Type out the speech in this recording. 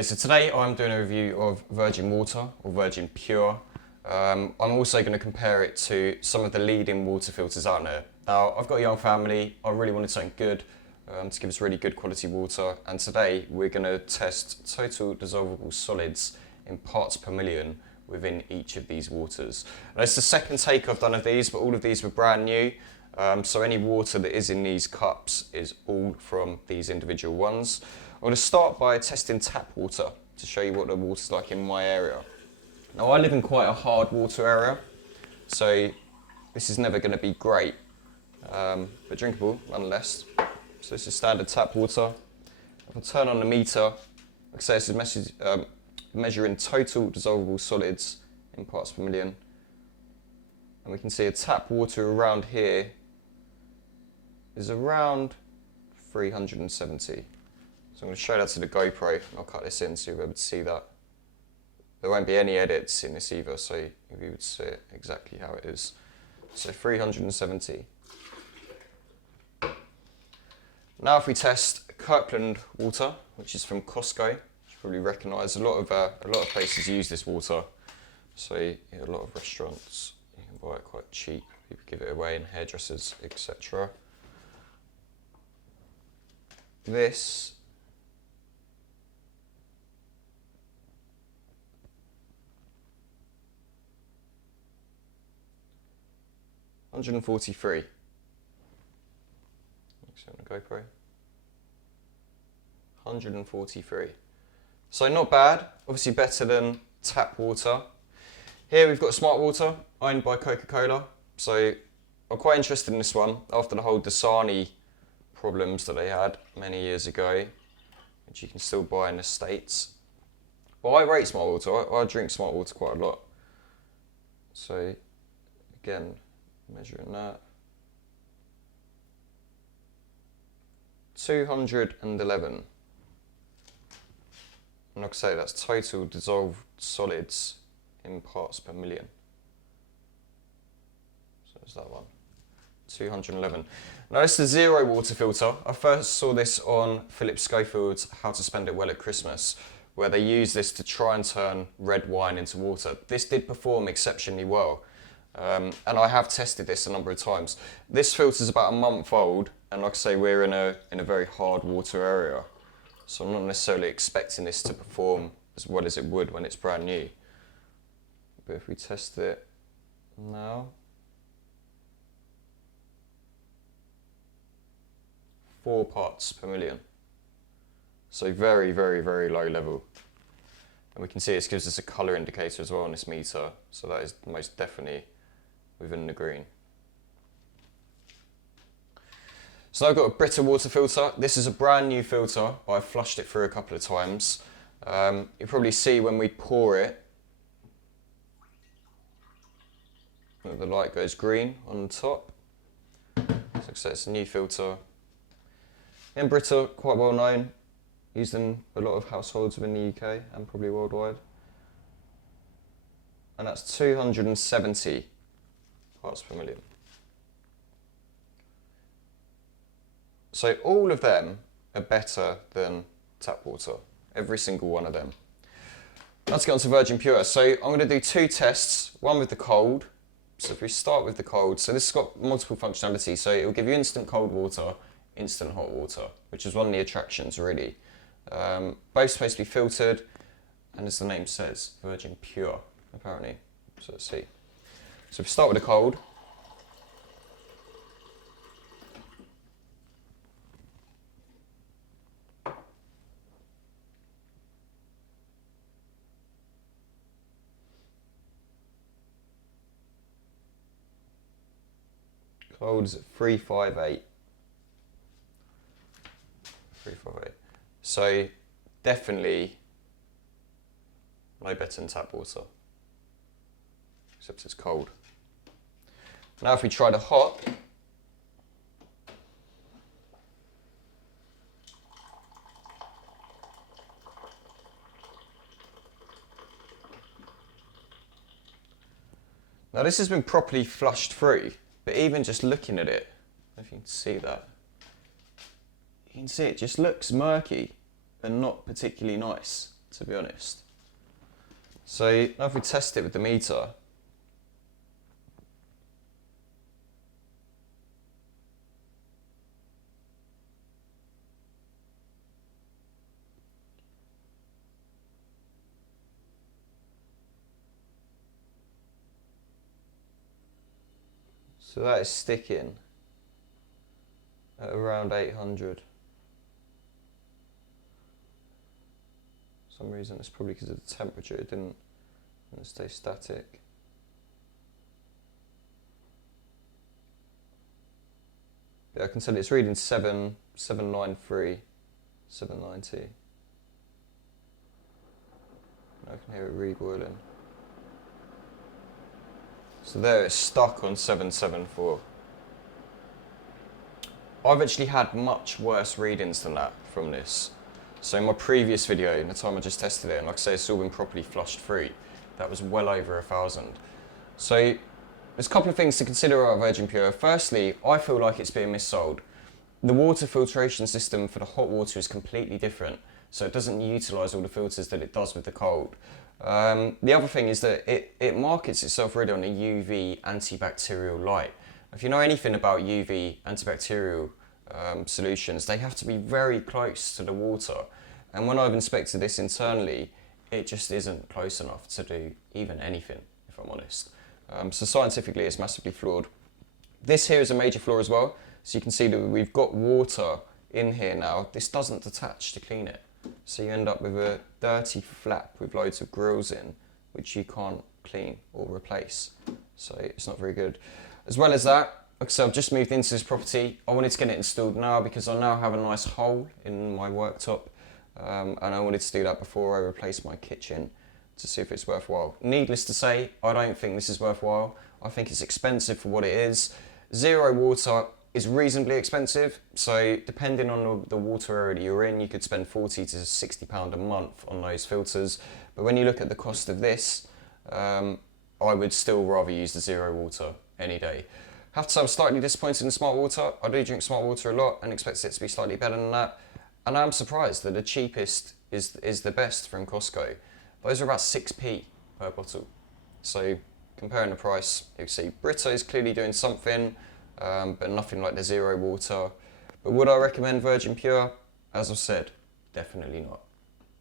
Okay, so today I'm doing a review of virgin water, or virgin pure. I'm also going to compare it to some of the leading water filters out there. Now, I've got a young family, I really wanted something good to give us really good quality water, and today we're going to test total dissolvable solids in parts per million within each of these waters. Now, it's the second take I've done of these, but all of these were brand new. So any water that is in these cups is all from these individual ones. I'm going to start by testing tap water to show you what the water's like in my area. Now, I live in quite a hard water area, so this is never going to be great, but drinkable nonetheless. So this is standard tap water. If I turn on the meter, like I say, this is measuring total dissolvable solids in parts per million. And we can see a tap water around here is around 370. So I'm going to show that to the GoPro, and I'll cut this in so you'll be able to see that. There won't be any edits in this either, so you would see it exactly how it is. So 370. Now if we test Kirkland water, which is from Costco, you probably recognise a lot of places use this water. So a lot of restaurants, you can buy it quite cheap. People give it away in hairdressers, etc. This $143. On the GoPro. 143. So not bad, obviously better than tap water. Here we've got smart water, owned by Coca-Cola. So I'm quite interested in this one after the whole Dasani problems that they had many years ago, which you can still buy in the States. Well, I rate smart water. I drink smart water quite a lot. So again, measuring that. 211. And like I say, that's total dissolved solids in parts per million. So there's that one. 211. Now this is the zero water filter. I first saw this on Philip Schofield's How to Spend It Well at Christmas, where they use this to try and turn red wine into water. This did perform exceptionally well. And I have tested this a number of times. This filter is about a month old, and like I say, we're in a very hard water area, so I'm not necessarily expecting this to perform as well as it would when it's brand new. But if we test it now, 4 parts per million. So very, very, very low level. And we can see this gives us a colour indicator as well on this meter, so that is most definitely within the green. So I've got a Brita water filter. This is a brand new filter, but I've flushed it through a couple of times. You'll probably see when we pour it, the light goes green on the top. So like I say, it's a new filter. And Brita, quite well known, used in a lot of households within the UK and probably worldwide. And that's 270 parts per million. So all of them are better than tap water, every single one of them. Let's get on to virgin pure. So I'm going to do 2 tests, one with the cold. So if we start with the cold, so this has got multiple functionality. So it will give you instant cold water, instant hot water, which is one of the attractions really. Both supposed to be filtered, and as the name says, virgin pure, apparently. So let's see. So if we start with the cold. Cold is at 358. 358. So definitely no better than tap water, except it's cold. Now if we try the hot, now this has been properly flushed through, but even just looking at it, I don't know if you can see that, you can see it just looks murky and not particularly nice. to be honest. So now if we test it with the meter, so that is sticking at around 800. For some reason it's probably because of the temperature, it didn't stay static. Yeah, I can tell it's reading 793, 790. I can hear it reboiling. So there, it's stuck on 774. I've actually had much worse readings than that from this. So in my previous video, in the time I just tested it, and like I say, it's all been properly flushed through, that was well over 1,000. So there's a couple of things to consider about Virgin Pure. Firstly, I feel like it's being missold. The water filtration system for the hot water is completely different, so it doesn't utilise all the filters that it does with the cold. The other thing is that it markets itself really on a UV antibacterial light. If you know anything about UV antibacterial solutions, they have to be very close to the water. And when I've inspected this internally, it just isn't close enough to do even anything, if I'm honest. So scientifically, it's massively flawed. This here is a major flaw as well. So you can see that we've got water in here now. This doesn't detach to clean it. So you end up with a dirty flap with loads of grills in, which you can't clean or replace. So it's not very good. As well as that, like I said, I've just moved into this property. I wanted to get it installed now because I now have a nice hole in my worktop. And I wanted to do that before I replace my kitchen to see if it's worthwhile. Needless to say, I don't think this is worthwhile. I think it's expensive for what it is. Zero water is reasonably expensive, so depending on the water area you're in, you could spend £40 to £60 a month on those filters. But when you look at the cost of this, I would still rather use the zero water any day. Have to say I'm slightly disappointed in smart water. I do drink smart water a lot and expect it to be slightly better than that. And I'm surprised that the cheapest is the best from Costco. Those are about 6p per bottle. So comparing the price, you see Brita is clearly doing something, but nothing like the zero water. But would I recommend Virgin Pure? As I've said, definitely not.